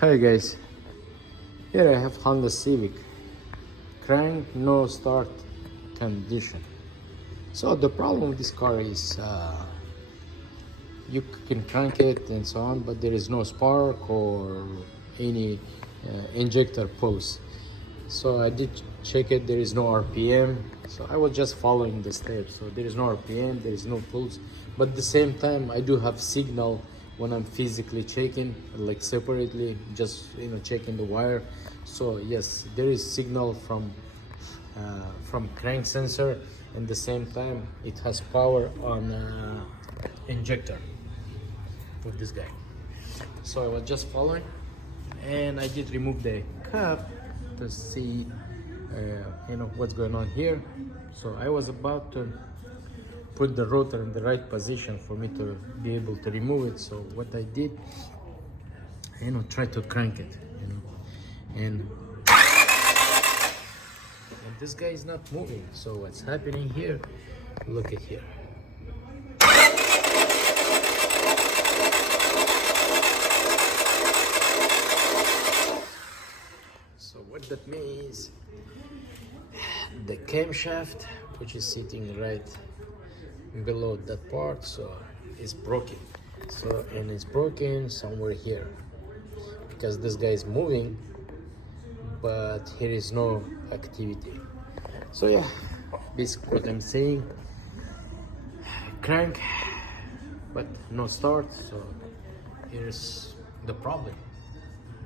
Hi guys, here I have Honda Civic, crank no start condition. So the problem with this car is you can crank it and so on, but there is no spark or any injector pulse. So I did check it, there is no RPM. So I was just following the steps. So there is no RPM, there is no pulse, but at the same time I do have signal when I'm physically checking, like separately, just checking the wire. So yes, there is signal from crank sensor, and the same time it has power on injector for this guy. So I was just following, and I did remove the cap to see what's going on here. So I was about to put the rotor in the right position for me to be able to remove it. So what I did, try to crank it, and this guy is not moving. So what's happening here? Look at here. So what that means, the camshaft, which is sitting right below that part, so it's broken. So, and it's broken somewhere here because this guy is moving, but here is no activity. So yeah, basically what I'm saying, crank but no start. So here's the problem,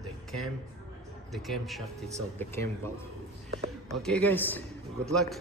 the camshaft itself, the cam valve. Okay guys, good luck.